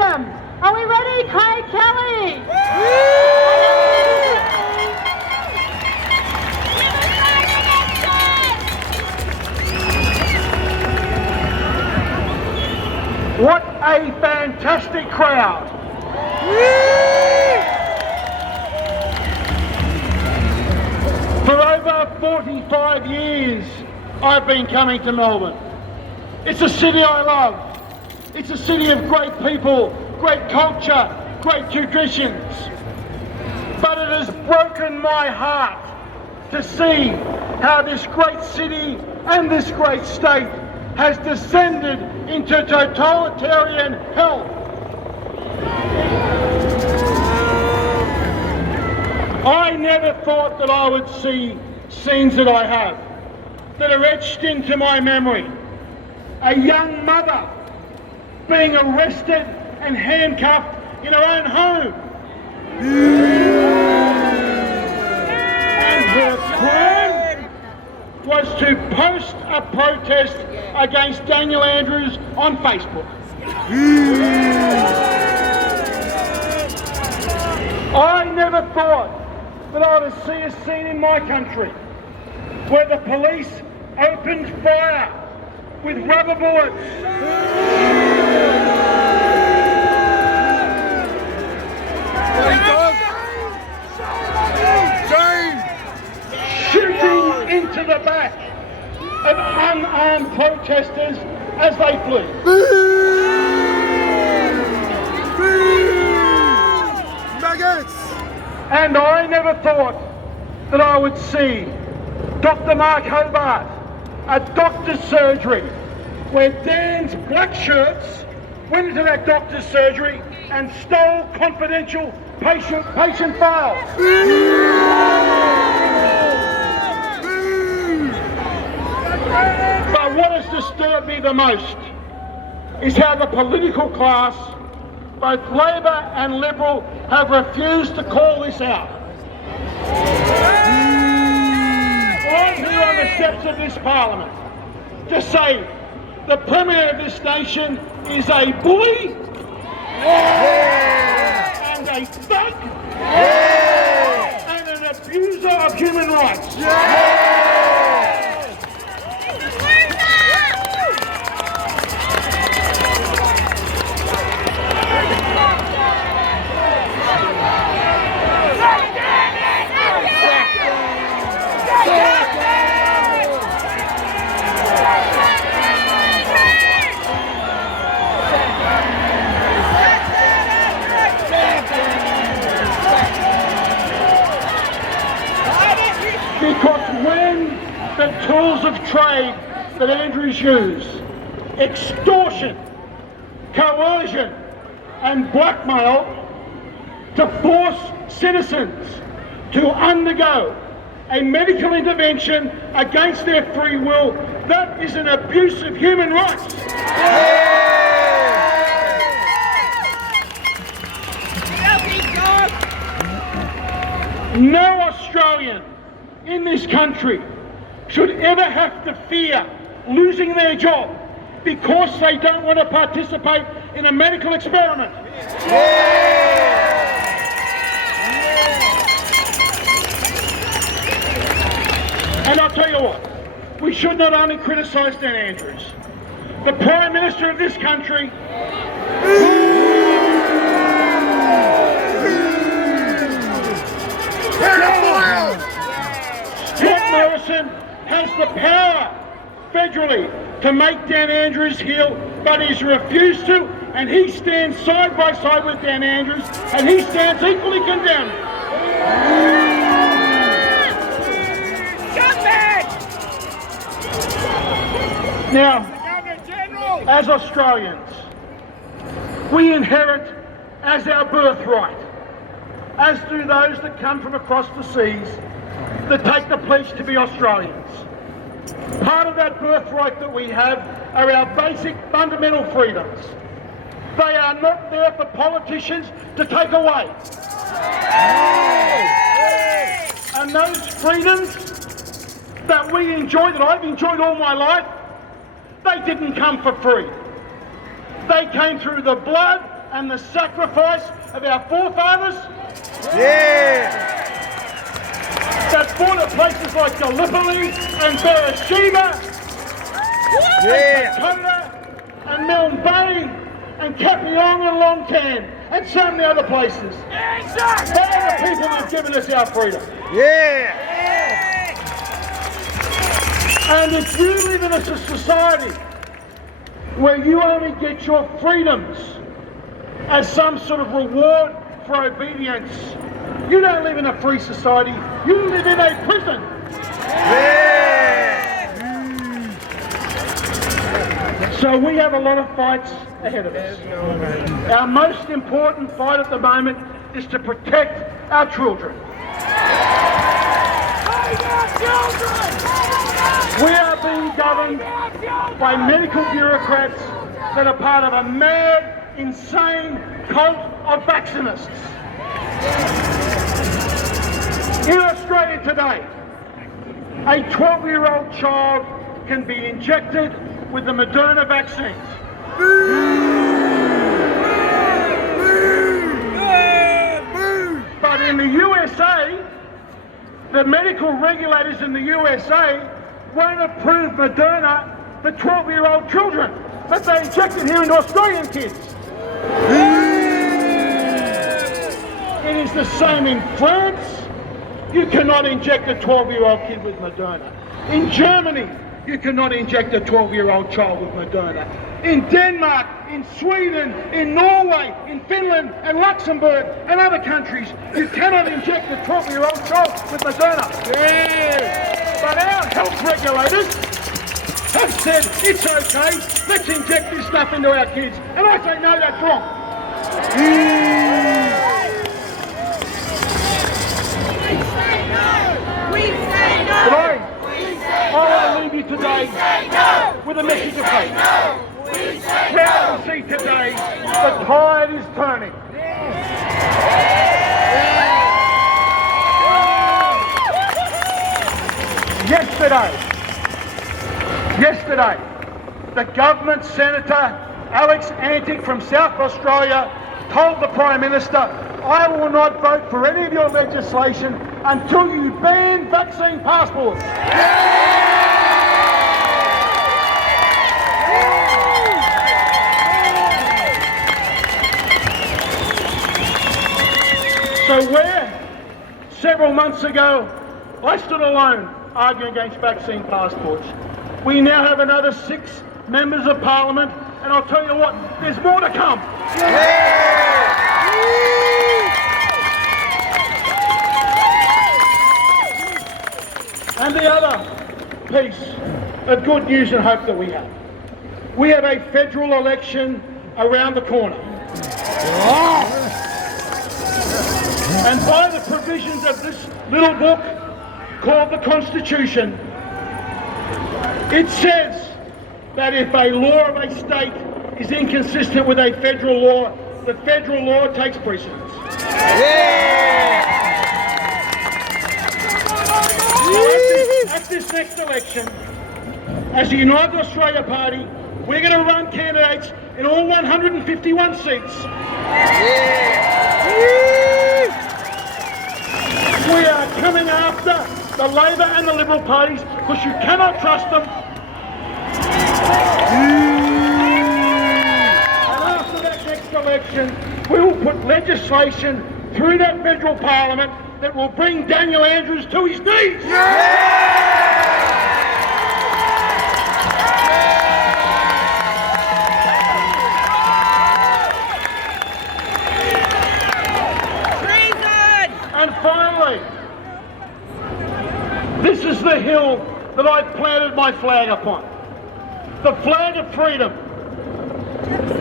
freedom. Are we ready, Craig Kelly? What a fantastic crowd. For over 45 years, I've been coming to Melbourne. It's a city I love. It's a city of great people, great culture, great traditions. But it has broken my heart to see how this great city and this great state has descended into totalitarian hell. I never thought that I would see scenes that I have, that are etched into my memory. A young mother being arrested and handcuffed in her own home. And her crime was to post a protest against Daniel Andrews on Facebook. I never thought that I would see a scene in my country where the police opened fire with rubber bullets. Shooting into the back of unarmed protesters as they flee. Maggots! And I never thought that I would see Dr. Mark Hobart, a doctor's surgery, where Dan's black shirts went into that doctor's surgery and stole confidential patient files. But what has disturbed me the most is how the political class, both Labor and Liberal, have refused to call this out. I'm here on the steps of this Parliament to say the Premier of this nation is a bully and a thug and an abuser of human rights. Because when the tools of trade that Andrews used, extortion, coercion and blackmail to force citizens to undergo a medical intervention against their free will, that is an abuse of human rights. No Australian in this country should ever have to fear losing their job because they don't want to participate in a medical experiment. And I'll tell you what, we should not only criticise Dan Andrews, the Prime Minister of this country, Scott Morrison, has the power federally to make Dan Andrews heal, but he's refused to, and he stands side by side with Dan Andrews, and he stands equally condemned. Now, as Australians, we inherit as our birthright, as do those that come from across the seas that take the pledge to be Australians. Part of that birthright that we have are our basic fundamental freedoms. They are not there for politicians to take away. And those freedoms that we enjoy, that I've enjoyed all my life, they didn't come for free. They came through the blood, and the sacrifice of our forefathers that fought at places like Gallipoli and Beersheba, and Dakota and Milne Bay and Kapiong and Longtan and so many other places. They are the people that have given us our freedom. And if you live in a society where you only get your freedoms as some sort of reward for obedience, you don't live in a free society, you live in a prison. So we have a lot of fights ahead of us. Our most important fight at the moment is to protect our children. We are being governed by medical bureaucrats that are part of a mad, insane cult of vaccinists. In Australia today, a 12-year-old child can be injected with the Moderna vaccines. But in the USA, the medical regulators in the USA won't approve Moderna for 12-year-old children, but they inject it here into Australian kids. It is the same in France. You cannot inject a 12-year-old kid with Moderna. In Germany, you cannot inject a 12-year-old child with Moderna. In Denmark, in Sweden, in Norway, in Finland and Luxembourg and other countries, you cannot inject a 12-year-old child with Moderna. But our health regulators have said it's okay, let's inject this stuff into our kids. And I say, no, that's wrong. But I want to leave you today with a message of hope. Proud to see today the tide is turning. Yesterday, the government senator, Alex Antic from South Australia, told the Prime Minister, I will not vote for any of your legislation until you ban vaccine passports. So where, several months ago, I stood alone arguing against vaccine passports, we now have another 6 members of Parliament, and I'll tell you what, there's more to come. And the other piece of good news and hope that we have a federal election around the corner. And by the provisions of this little book called the Constitution, it says that if a law of a state is inconsistent with a federal law, the federal law takes precedence. At this next election, as the United Australia Party, we're going to run candidates in all 151 seats. We are coming after the Labor and the Liberal parties because you cannot trust them. And after that next election, we will put legislation through that federal parliament that will bring Daniel Andrews to his knees. And finally, this is the hill that I've planted my flag upon. The flag of freedom.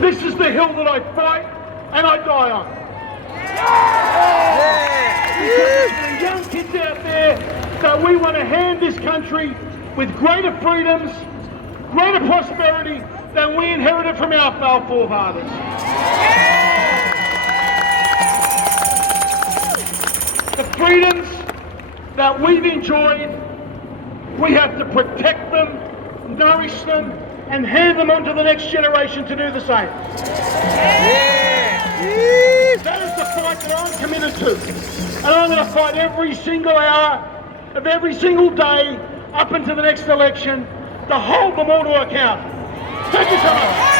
This is the hill that I fight and I die on. Because there's young kids out there that we want to hand this country with greater freedoms, greater prosperity than we inherited from our forefathers. The freedoms that we've enjoyed, we have to protect them, nourish them, and hand them on to the next generation to do the same. fight every single hour of every single day up until the next election to hold them all to account. Thank you so much.